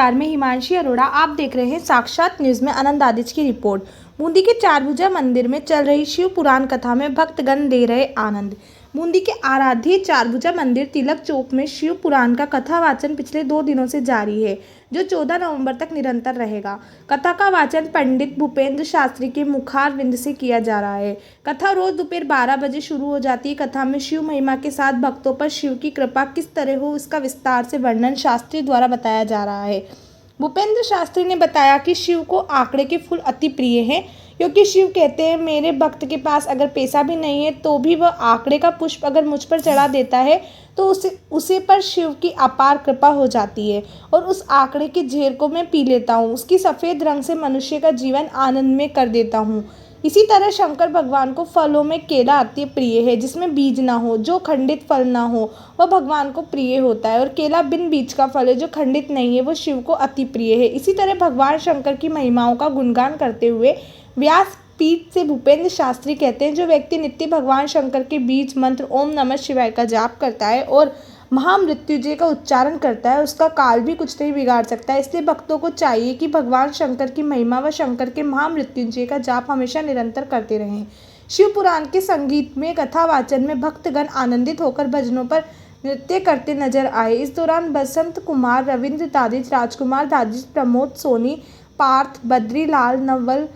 नमस्कार, मैं हिमांशी अरोड़ा। आप देख रहे हैं साक्षात न्यूज़ में आनंद आदिज की रिपोर्ट। बूंदी के चारभुजा मंदिर में चल रही शिव पुराण कथा में भक्तगण ले रहे आनंद। बूंदी के आराध्य चारभुजा मंदिर तिलक चौक में शिव पुराण का कथा वाचन पिछले 2 दिनों से जारी है, जो 14 नवंबर तक निरंतर रहेगा। कथा का वाचन पंडित भूपेंद्र शास्त्री के मुखारविंद से किया जा रहा है। कथा रोज दोपहर 12 बजे शुरू हो जाती है। कथा में शिव महिमा के साथ भक्तों पर शिव की कृपा किस तरह हो, इसका विस्तार से वर्णन शास्त्री द्वारा बताया जा रहा है। भूपेंद्र शास्त्री ने बताया कि शिव को आंकड़े के फूल अति प्रिय हैं, क्योंकि शिव कहते हैं, मेरे भक्त के पास अगर पैसा भी नहीं है तो भी वह आंकड़े का पुष्प अगर मुझ पर चढ़ा देता है तो उसे पर शिव की अपार कृपा हो जाती है और उस आंकड़े के झेर को मैं पी लेता हूँ। उसकी सफ़ेद रंग से मनुष्य का जीवन आनंद में कर देता हूँ। इसी तरह शंकर भगवान को फलों में केला अति प्रिय है, जिसमें बीज ना हो, जो खंडित फल ना हो वह भगवान को प्रिय होता है, और केला बिन बीज का फल है, जो खंडित नहीं है, वो शिव को अति प्रिय है। इसी तरह भगवान शंकर की महिमाओं का गुणगान करते हुए व्यास पीठ से भूपेंद्र शास्त्री कहते हैं, जो व्यक्ति नित्य भगवान शंकर के बीज मंत्र ओम नमः शिवाय का जाप करता है और महामृत्युंजय का उच्चारण करता है, उसका काल भी कुछ नहीं बिगाड़ सकता है। इसलिए भक्तों को चाहिए कि भगवान शंकर की महिमा व शंकर के महामृत्युंजय का जाप हमेशा निरंतर करते रहें। शिव पुराण के संगीत में कथा वाचन में भक्तगण आनंदित होकर भजनों पर नृत्य करते नजर आए। इस दौरान बसंत कुमार, रविंद्र दादिज, राजकुमार दादिज, प्रमोद सोनी, पार्थ, बद्रीलाल, नवल,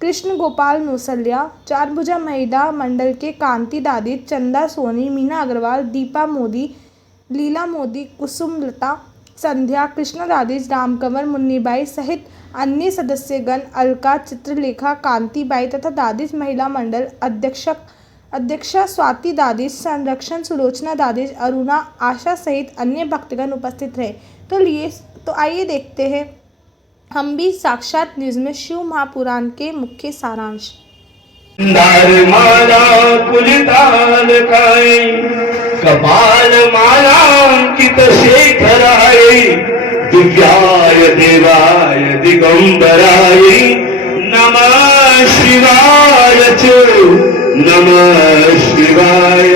कृष्ण गोपाल नौसलिया, चारभुजा महिला मंडल के कांति दादिज, चंदा सोनी, मीना अग्रवाल, दीपा मोदी, लीला मोदी, कुसुमलता, संध्या, कृष्णा दादिज, रामकंवर, मुन्नीबाई सहित अन्य सदस्यगण, अलका, चित्रलेखा, कांतिबाई तथा दादिज महिला मंडल अध्यक्षा स्वाति दादिज, संरक्षण सुलोचना दादिज, अरुणा, आशा सहित अन्य भक्तगण उपस्थित रहे। तो आइए देखते हैं हम भी साक्षात न्यूज में शिव महापुराण के मुख्य सारांश। माला कुलिताल काय कपाल मालांकित शेखराय दिव्याय देवाय दिगंबराय नमः शिवाय नमः शिवाय।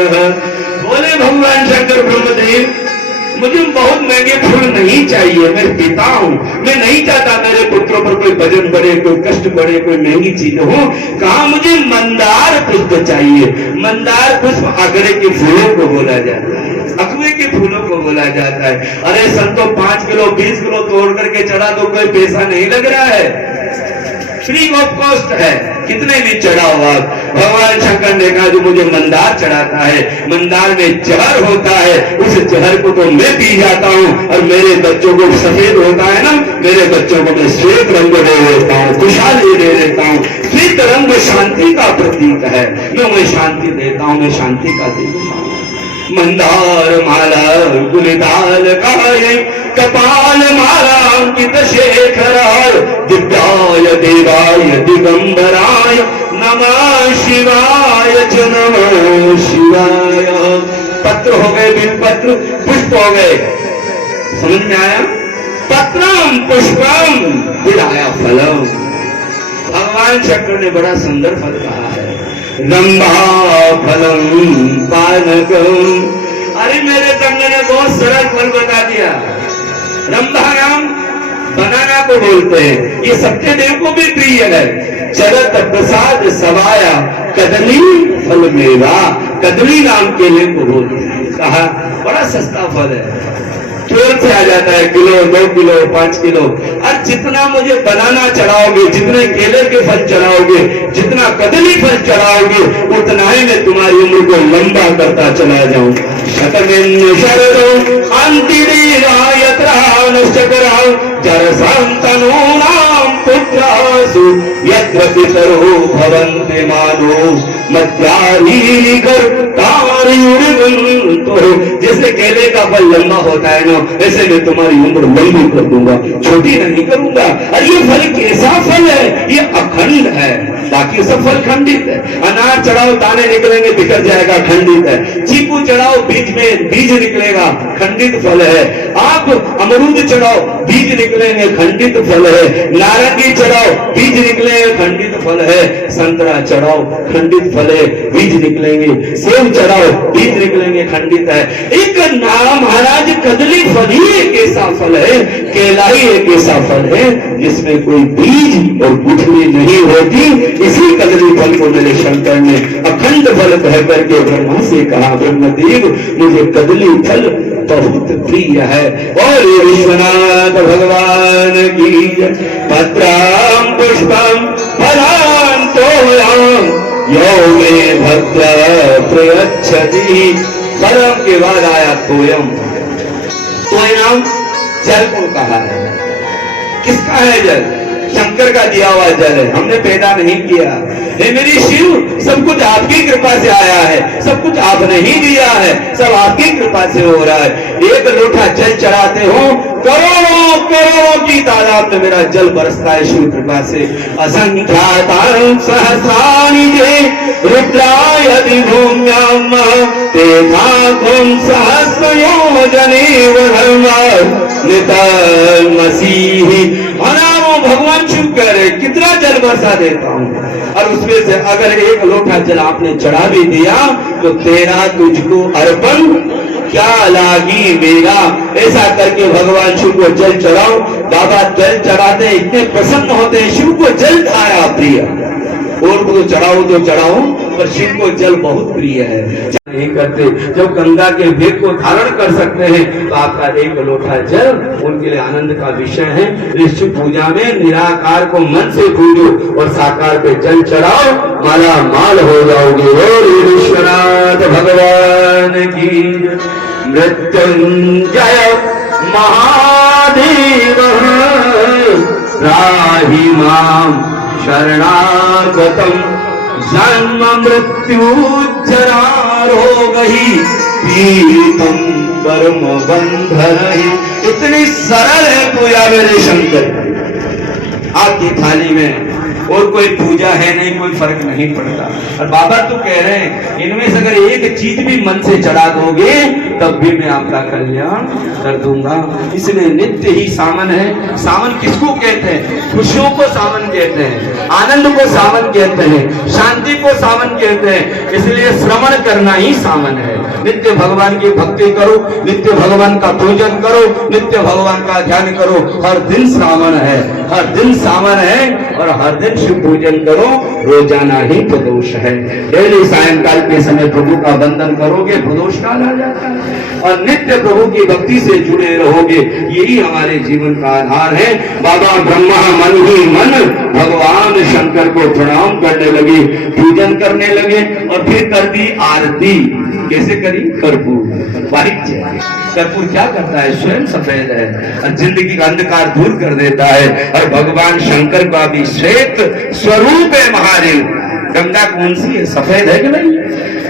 बोले भगवान शंकर ब्रह्मदेव, मुझे बहुत महंगे फूल नहीं चाहिए, मैं पिता हूँ, मैं नहीं चाहता मेरे पुत्रों पर कोई वजन बढ़े, कोई कष्ट बढ़े, कोई महंगी चीज हो। कहा मुझे मंदार पुष्प चाहिए। मंदार पुष्प अगड़े के फूलों को बोला जाता है, अकवे के फूलों को बोला जाता है। अरे संतो 5 किलो 20 किलो तोड़ करके चढ़ा दो, कोई पैसा नहीं लग रहा है, फ्री ऑफ कॉस्ट है, कितने भी चढ़ाओ आप। भगवान शंकर ने कहा जो मुझे मंदार चढ़ाता है, मंदार में जहर होता है, उस जहर को तो मैं पी जाता हूँ, और मेरे बच्चों को सफेद होता है ना, मेरे बच्चों को मैं श्वेत रंग दे देता हूँ, खुशहाली दे देता हूँ। श्वेत रंग शांति का प्रतीक है, मैं उन्हें शांति देता हूँ, मैं शांति का देता हूँ। मंदार माला गुलिताल काय कपाल मालांकित शेखराय दिव्याय देवाय दिगंबराय नमः शिवाय नमः शिवाय। पत्र हो गए, बिलपत्र, पुष्प हो गए, समझ में आया? पत्रम पुष्पम विलाया फलम। भगवान शंकर ने बड़ा सुंदर फल कहा है, रंभा फलम पानकम। अरे मेरे तंग ने बहुत सरल फल बता दिया। रंभा नाम बनाना को बोलते हैं, ये सत्यदेव को भी प्रिय है। चरत प्रसाद सवाया कदली फल मेवा, कदली नाम केले को बोलते हैं। कहा बड़ा सस्ता फल है, तुरंत से आ जाता है, किलो 2 किलो 5 किलो। और जितना मुझे बनाना चढ़ाओगे, जितने केले के फल चढ़ाओगे, जितना कदली फल चढ़ाओगे, उतना ही मैं तुम्हारी उम्र को लंबा करता चला जाऊं। शतमेन शरदो अंतिरीरायत्रानुश्चकरां जरसान्तनूनां पुत्रासु यत्र पितरो भवन्ति मानो मध्यारीकर्तार्युर्गन्तो। जैसे केले का फल लंबा होता है ना, ऐसे मैं तुम्हारी उम्र लंबी कर दूंगा, छोटी नहीं करूंगा। और ये फल कैसा फल है? ये अखंड है, बाकी सब फल खंडित है। अनार चढ़ाओ दाने निकलेंगे, बिखर जाएगा, खंडित है। चीकू चढ़ाओ बीज में बीज निकलेगा, खंडित फल है। आप अमरूद चढ़ाओ बीज निकलेंगे, खंडित फल है। नारंगी चढ़ाओ बीज निकलेंगे, खंडित फल है। संतरा चढ़ाओ खंडित फल है, बीज निकलेंगे। सेब चढ़ाओ बीज निकलेंगे, खंडित है। एक नाम महाराज कदली फल ही एक ऐसा फल है, केला ही एक ऐसा फल है जिसमें कोई बीज और गुठली नहीं होती। इसी कदली फल को मेरे शंकर ने अखंड फल कह करके ब्रह्मा से कहा, ब्रह्मदेव मुझे कदली फल बहुत प्रिय है। और विश्वनाथ भगवान की पत्राम पुष्पम फलां तोयाम यो मे भक्त प्रयच्छति। फलम के बाद आया तोयम। तोयम जल को कहा है। किसका है जल? शंकर का दिया हुआ जल है, हमने पैदा नहीं किया। हे मेरी शिव, सब कुछ आपकी कृपा से आया है, सब कुछ आपने ही दिया है, सब आपकी कृपा से हो रहा है। एक लोटा जल चढ़ाते हो, करोड़ों करोड़ों की तादाद में मेरा जल बरसता है शिव कृपा से। असंख्यातां सहस्राणि जे रुद्राय भूम्याम तेथाकुं सहस्रयोजनेव धर्ममसीहि। अनामो भगवान शिव कह रहे कितना जल बरसा देता हूँ, और उसमें से अगर एक लोटा जल आपने चढ़ा भी दिया तो तेरा तुझको अर्पण क्या लागी मेरा। ऐसा करके भगवान शिव को जल चढ़ाओ। बाबा जल चढ़ाते इतने प्रसन्न होते हैं, शिव को जल धारा प्रिय। और को तो चढ़ाओ पर शिव को जल बहुत प्रिय है। नहीं करते, जब गंगा के वेग को धारण कर सकते हैं तो आपका एक लोटा जल उनके लिए आनंद का विषय है। ऋषि पूजा में निराकार को मन से पूजो और साकार पे जल चढ़ाओ, माला माल हो जाओगे। और विश्वनाथ भगवान की मृत्युंजय महादेव राहि माम शरणागतम जन्म मृत्यु जरा रोग ही पीतम कर्म बंधन ही। इतनी सरल है पूजा मेरे शंकर। आपकी थाली में और कोई पूजा है नहीं, कोई फर्क नहीं पड़ता। और बाबा तो कह रहे हैं इनमें से अगर एक चीज भी मन से चढ़ा दोगे तब भी मैं आपका कल्याण कर दूंगा। इसलिए नित्य ही सावन है। सावन किसको कहते हैं? खुशियों को सावन कहते हैं, आनंद को सावन कहते हैं, शांति को सावन कहते हैं। इसलिए श्रवण करना ही सावन है। नित्य भगवान की भक्ति करो, नित्य भगवान का पूजन करो, नित्य भगवान का ध्यान करो। हर दिन श्रावण है, हर दिन सावन है, और हर दिन शिव पूजन करो। रोजाना ही प्रदोष है। डेली सायंकाल के समय प्रभु का वंदन करोगे, प्रदोष काल आ जाता है। और नित्य प्रभु की भक्ति से जुड़े रहोगे, यही हमारे जीवन का आधार है। बाबा ब्रह्मा मन ही मन भगवान शंकर को प्रणाम करने लगे, पूजन करने लगे, और फिर कर दी आरती। कैसे करी? कर्पूर वाहिक। कर्पूर क्या करता है? स्वयं सफेद है और जिंदगी का अंधकार दूर कर देता है। और भगवान शंकर का भी श्वेत स्वरूप है महादेव। गंगा कौन सी है? सफेद है कि नहीं?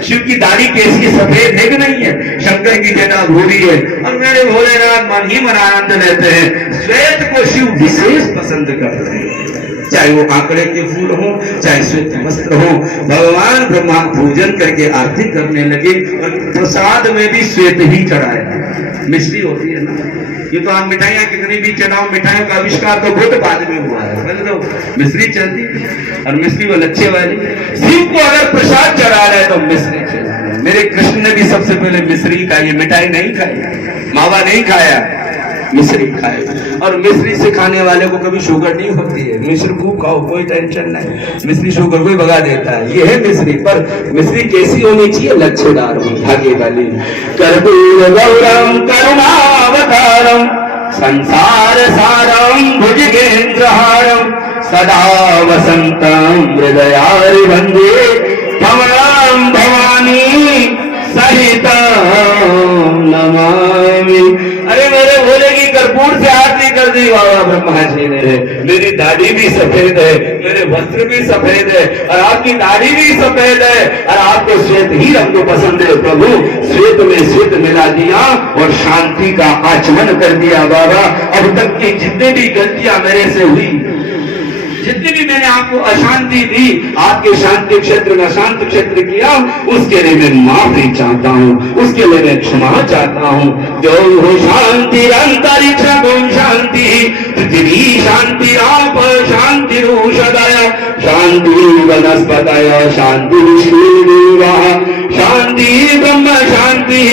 शिव की दाढ़ी कैसी? सफेद है कि नहीं है? शंकर की जटा भूरी है। और मेरे भोलेनाथ मन ही मन आनंद लेते हैं। श्वेत को शिव विशेष पसंद करते हैं, चाहे वो आंकड़े के फूल हो, चाहे श्वेत वस्त्र हो। भगवान ब्रह्मा पूजन करके आरती करने लगे, और प्रसाद में भी श्वेत ही चढ़ाया। मिश्री होती है ना, ये तो आप मिठाइयाँ कितनी भी चढ़ाओ, मिठाइयों का आविष्कार तो बहुत बाद में हुआ है, पहले तो मिश्री चलती और मिश्री वो लच्छे वाली। शिव को अगर प्रसाद चढ़ा रहे तो मिश्री चलती। मेरे कृष्ण ने भी सबसे पहले मिश्री खाई, मिठाई नहीं खाई, मावा नहीं खाया, मिश्री खाए। और मिश्री से खाने वाले को कभी शुगर नहीं होती है। मिश्री खूब खाओ, कोई टेंशन नहीं, मिश्री शुगर को ही भगा देता है। ये है मिश्री, पर मिश्री कैसी होनी चाहिए? लच्छेदार हो, धागे वाली। कर्पूर गौरम करुणावतारम संसार सारम भुजगेंद्रहारम सदा वसंतम हृदयारि वंदे भवनां भवानी सहितं नमामि। अरे मेरे भोले की कर्पूर से आरती कर दी बाबा ब्रह्मा जी ने। मेरी दाढ़ी भी सफेद है, मेरे वस्त्र भी सफेद है, और आपकी दाढ़ी भी सफेद है, और आपको श्वेत ही रंग पसंद है। प्रभु श्वेत में श्वेत मिला दिया और शांति का आचमन कर दिया। बाबा अब तक की जितने भी गलतियां मेरे से हुई, जितनी भी मैंने आपको अशांति दी, आपके शांति क्षेत्र में अशांत क्षेत्र किया, उसके लिए मैं माफी चाहता हूं, उसके लिए मैं क्षमा चाहता हूं। जो हो शांति अंतरिक्ष गुण शांति, पृथ्वी शांति आप शांति रूषदय, शांति वनस्पतय शांति विष्णुदेवा, शांति ब्रह्म शांति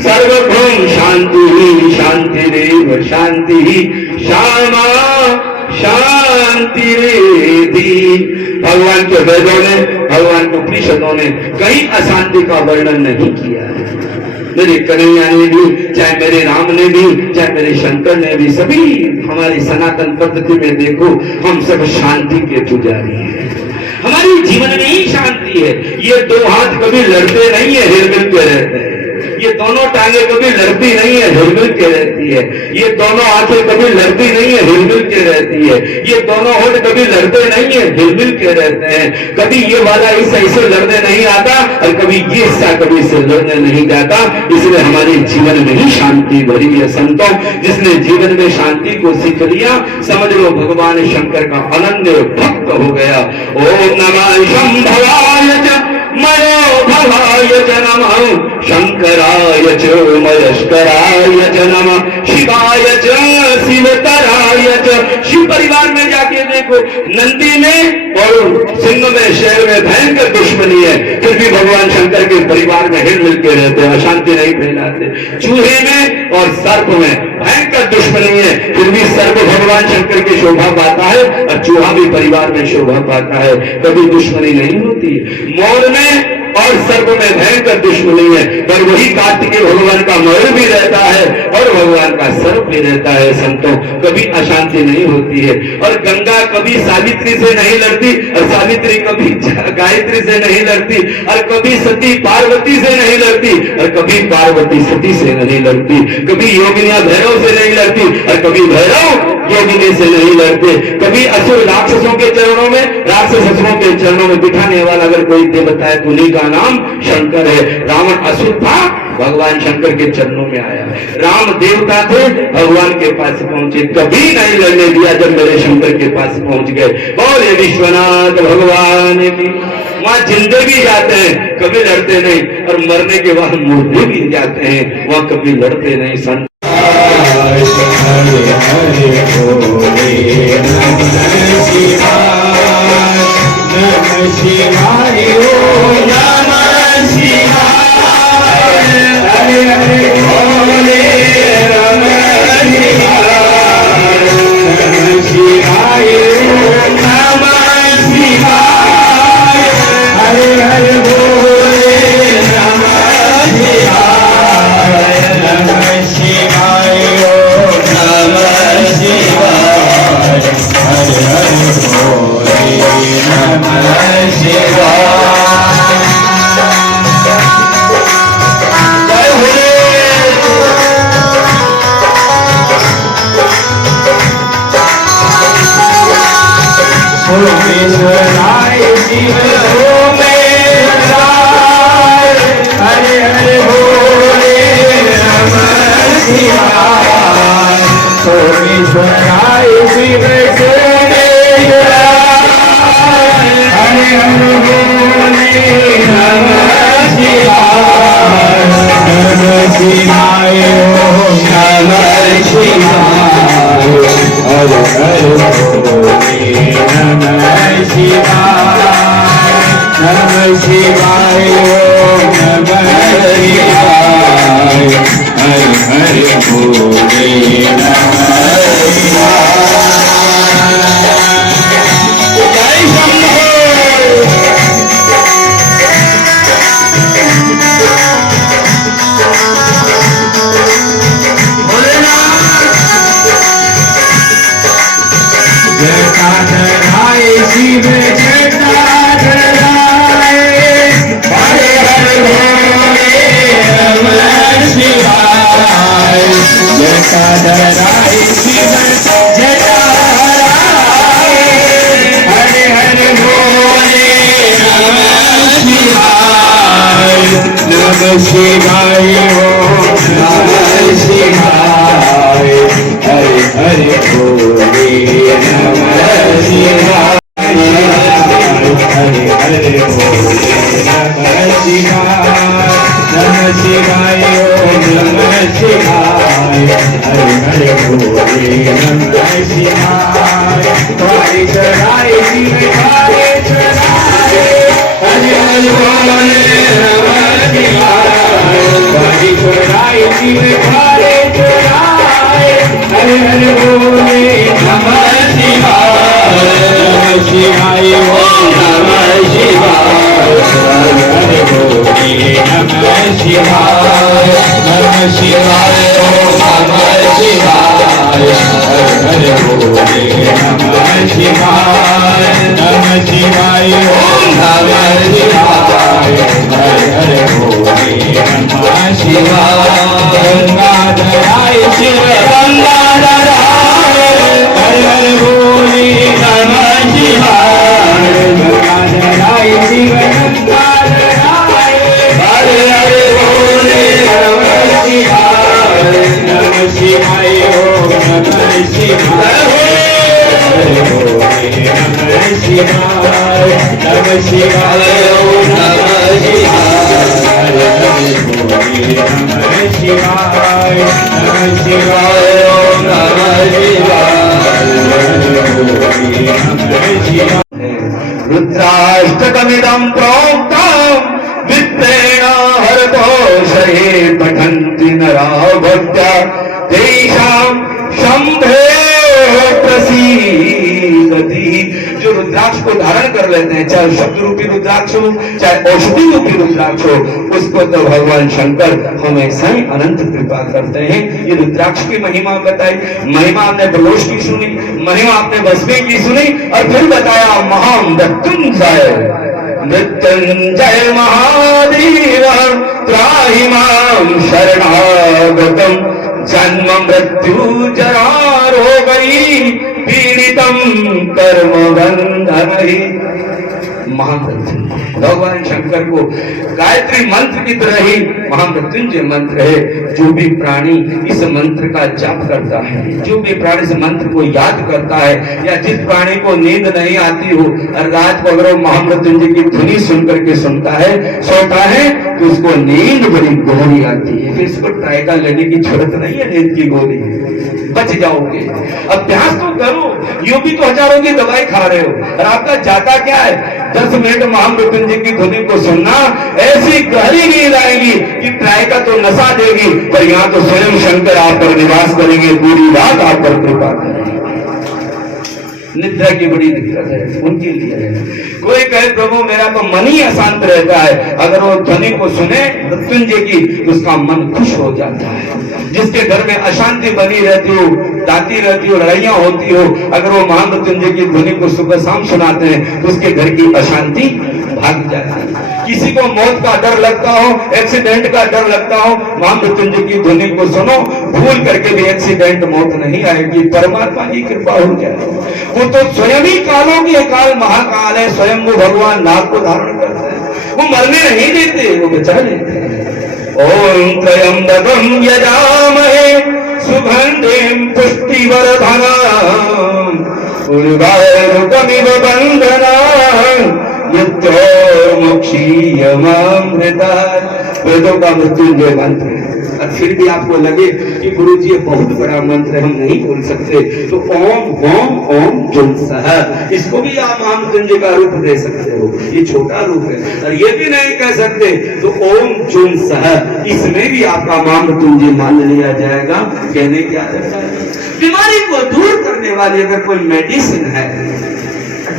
सर्वभूम शांति, शांति देव शांति श्यामा शांति रेधि। भगवान के वेदों ने, भगवान के उपनिषदों ने कहीं अशांति का वर्णन नहीं किया है। मेरे कन्हैया ने भी, चाहे मेरे राम ने भी, चाहे मेरे शंकर ने भी, सभी हमारी सनातन पद्धति में देखो, हम सब शांति के पुजारी हैं। हमारी जीवन में ही शांति है। ये दो हाथ कभी लड़ते नहीं है, हिलमिल के रहते हैं। ये दोनों टांगे कभी लड़ती नहीं है, हिलमिल के रहती है। ये दोनों आंखें कभी लड़ती नहीं है, हिलमिल के रहती है। ये दोनों होठ कभी लड़ते नहीं है, हिलमिल के रहते हैं। कभी ये वाला हिस्सा इसे लड़ने नहीं आता और कभी ये हिस्सा कभी इसे लड़ने नहीं जाता। इसलिए हमारे जीवन में ही शांति भरी है। संतों, जिसने जीवन में शांति को सीख लिया, समझ लो भगवान शंकर का अनन्य भक्त हो गया। ओम नमः शंभवाय च मयोभवाय च नमः, शंकराय च मयस्कराय च नमः, शिवाय च शिवतराय च। शिव परिवार में जाके देखो, नंदी में और सिंह में, शेर में भयंकर दुश्मनी है, फिर भी भगवान शंकर के परिवार में हिल-मिल के रहते हैं, अशांति नहीं फैलाते। चूहे में और सर्प में भयंकर दुश्मनी है, फिर भी सर्प भगवान शंकर की शोभा पाता है और चूहा भी परिवार में शोभा पाता है, कभी दुश्मनी नहीं होती। मोर में और सर्प में भयंकर दुश्मनी है, पर वही कार्तिकेय भगवान का मयूर भी रहता है और भगवान का सर्प भी रहता है। संतों, कभी अशांति नहीं होती है। और गंगा कभी सावित्री से नहीं लड़ती और सावित्री कभी गायत्री से नहीं लड़ती, और कभी सती पार्वती से नहीं लड़ती और कभी पार्वती सती से नहीं लड़ती। कभी योगिनियां भैरव से नहीं लड़ती और कभी भैरव योगिनी से नहीं लड़ते। कभी असुर राक्षसों के चरणों में, राक्षस असुरों के चरणों में बिठाने वाला अगर कोई देवता है तो उन्हीं का नाम शंकर है। रावण असुर था, भगवान शंकर के चरणों में आया। राम देवता थे, भगवान के पास पहुंचे, कभी नहीं लड़ने दिया जब मेरे शंकर के पास पहुंच गए। बोले विश्वनाथ भगवान की। वहां जिंदे भी जाते हैं, कभी लड़ते नहीं, और मरने के बाद मुर्दे भी जाते हैं, वहां कभी लड़ते नहीं। संत हरे हरे बोले नमः शिवाय, नमः शिवाय ओम नमः शिवाय। हरे हरे बोले नमः शिवाय, नमः शिवाय ओम नमः शिवाय। हरे हरे बोले नमः शिवाय, नमः शिवाय ओम नमः शिवाय। हरे हरे बोले नमः शिवाय। जय भोले। सोमेश्वराय शिव सोमेश्वराय, हरे हरे बोले नमः शिवाय। सोमेश्वराय शिव सोमेश्वराय, हरे हरे बोले नमः शिवाय। नमः शिवाय ओम नमः शिवाय। हरे हरे बोले नमः शिवाय, नमः शिवाय ओम नमः शिवाय। हरे हरे बोले नमः शिवाय। जय शंभो। जटाधराय शिव जटाधराय, हरे हरे बोले नमः शिवाय। जटाधराय शिव जटाधराय, हरे हरे बोले नमः शिवाय। नमः शिवाय ओम नमः शिवाय। हरे हरे बोले नमः शिवाय। में खारे चुराए, हरे हरे बोले नमः शिवाय, नमः शिवाय ओम नमः शिवाय, हरे हरे बोले नमः शिवाय, नमः शिवाय ओम नमः शिवाय, हरे हरे बोले नमः शिवाय, नमः शिवाय ओम नमः शिवाय, हरे हरे बोले नमः शिवाय, गंगाधराय शिव गंगाधराय, हरे हरे बोले नमः शिवाय, गंगाधराय शिव गंगाधराय, हरे हरे बोले नमः शिवाय, नमः शिवाय ओम नमः शिवाय, हरे बोले नमः शिवाय, नमः शिवाय ओम नमः शिवाय, हरे हरे बोले नमः शिवाय, नमः शिवाय ओम नमः शिवाय, हरे बोले नमः शिवाय। रुद्राष्टकमिदं प्रोक्तं वित्तेन हरतोषये पठन्ति नरा भक्त्या तेषां शम्भे प्रसीदति। जो रुद्राक्ष को धारण कर लेते हैं, चाहे शब्द रूपी रुद्राक्ष हो चाहे औषधि रूपी रुद्राक्ष हो, उसको तो भगवान शंकर हमेशा ही अनंत कृपा करते हैं। ये रुद्राक्ष की महिमा बताई, महिमा आपने प्रलोष की सुनी, महिमा आपने भस्मी की सुनी, और फिर बताया महामृत्युंजय मृत्युंजय महादेव त्राहि मां शरणागतम् जन्म मृत्यु जरा रोगई पीड़ितम कर्म बंधनहि। महामृत्युंजय भगवान शंकर को गायत्री मंत्र की तरह ही महामृत्युंजय मंत्र है। जो भी प्राणी इस मंत्र का जाप करता है, जो भी प्राणी इस मंत्र को याद करता है, या जिस प्राणी को नींद नहीं आती हो और रात को अगर वो महामृत्युंजय की ध्वनि सुनकर के सुनता है, सोता है, तो उसको नींद बड़ी गहरी आती है। फिर इसको ट्रायका लेने की जरूरत नहीं है, नींद की गोली बच जाओगे। अभ्यास तो करो, यूं भी तो हजारों की दवाई खा रहे हो और आपका जाता क्या है? 10 मिनट महामृत्युंजय की ध्वनि को सुनना, ऐसी गहरी नींद आएगी कि ट्रायका तो नशा देगी, पर यहाँ तो स्वयं शंकर आप पर निवास करेंगे, पूरी रात आप पर कृपा करेंगे। निद्रा की बड़ी दिक्कत है उनके लिए है। कोई कहे प्रभु मेरा तो मन ही अशांत रहता है, अगर वो ध्वनि को सुने मृत्युंजय की तो उसका मन खुश हो जाता है। जिसके घर में अशांति बनी रहती हो, दाती रहती हो, लड़ाइयां होती हो, अगर वो महामृत्युंजय की ध्वनि को सुबह शाम सुनाते हैं तो उसके घर की अशांति भाग जाती है। किसी को मौत का डर लगता हो, एक्सीडेंट का डर लगता हो, महामृत्युंजय की ध्वनि को सुनो, भूल करके भी एक्सीडेंट मौत नहीं आएगी, परमात्मा की कृपा हो जाएगी। वो तो स्वयं ही कालों के काल महाकाल है, स्वयं वो भगवान नाग को धारण करते हैं, वो मरने नहीं देते, वो बचा लेते हैं। ओम त्र्यंबकं यजामहे सुगंधिं पुष्टिवर्धनम् उर्वारुकमिव बन्धनान् मृत्योर्मुक्षीयमामृतात्। वेदों का मृत्युंजय मंत्र है। और फिर भी आपको लगे कि गुरु जी ये बहुत बड़ा मंत्र है, हम नहीं बोल सकते, तो ओम ओम ओम जुन सह, इसको भी आप महामृत्युंजय का रूप दे सकते हो। ये छोटा रूप है। और ये भी नहीं कह सकते तो ओम जुन सह, इसमें भी आपका महामृत्युंजय मान लिया जाएगा। कहने क्या रहता है, बीमारी को दूर करने वाली अगर कोई मेडिसिन है,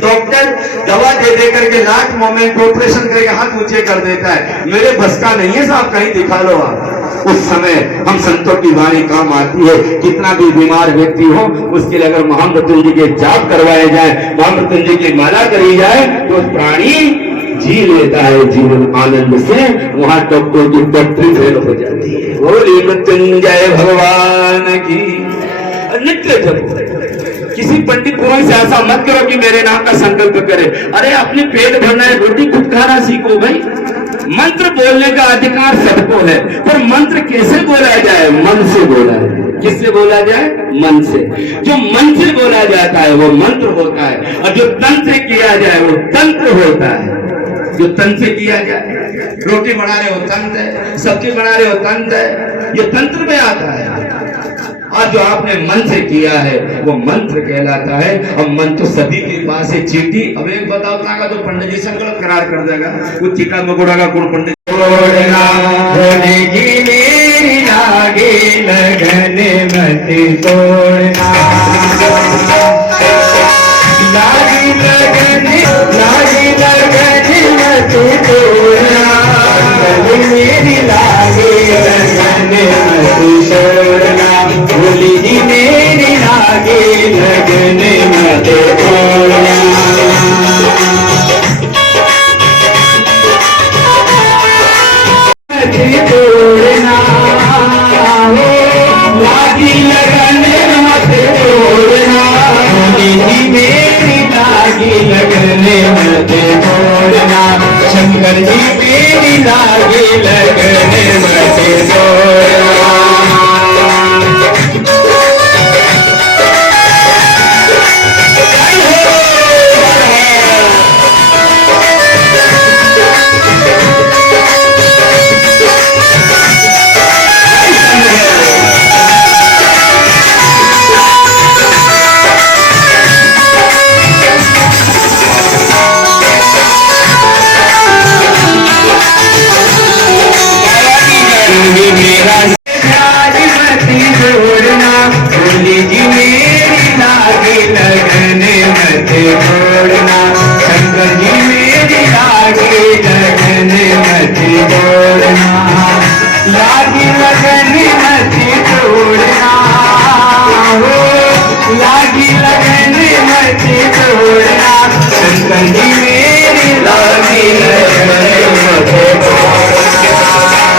डॉक्टर दवा दे दे करके लास्ट मोमेंट ऑपरेशन करके हाथ ऊंचे कर देता है, मेरे बस का नहीं है साहब, कहीं दिखा लो आप। उस समय हम संतों की वाणी काम आती है। कितना भी बीमार व्यक्ति हो, उसके लिए अगर महामृत्युंजय के जाप करवाए जाए, महामृत्युंजय की माला करी जाए, तो प्राणी जी लेता है जीवन आनंद से। वहां डॉक्टर की डॉक्टरी फेल हो जाती है। बोली मृत्युंजय भगवान की। नित्य जप, किसी पंडित पुरोहित से ऐसा मत करो कि मेरे नाम का संकल्प करे। अरे अपने पेट भरना है, रोटी खुद खाना सीखो भाई। मंत्र बोलने का अधिकार सबको है, पर मंत्र कैसे बोला जाए? मन से बोला जाए। किससे बोला जाए? मन से। जो मन से बोला जाता है वो मंत्र होता है, और जो तन से किया जाए वो तंत्र होता है। जो तन से किया जाए, रोटी बना रहे हो तंत्र है, सब्जी बना रहे हो तंत्र है, ये तंत्र में आता है। और जो आपने मन से किया है वो मंत्र कहलाता है। और मन तो सभी के पास है। चीटी, अब एक बताओ का तो पंडित जी संकल्प करार कर देगा, वो चिका मकोड़ा का कौन पंडित मेरी लागे लगन मत तोड़ना लागी लगन मत तोड़ना गले मेरी लागी लगन मत तोड़ना भोली जी मेरी लागी लगन मत तोड़ना तोड़ना लागी लगन मत तोड़ना भोली जी मेरी लागी लगन मत तोड़ना शंकर जी मेरी लागी लगन मत तोड़ना मेरा प्यार मत छोड़ना भोली जी मेरी लागी लगन मत छोड़ना शंकर जी मेरी लागी लगन मत छोड़ना लागी लगन मत छोड़ना हो लागी लगन मत छोड़ना शंकर जी मेरी लागी लगन मत छोड़ना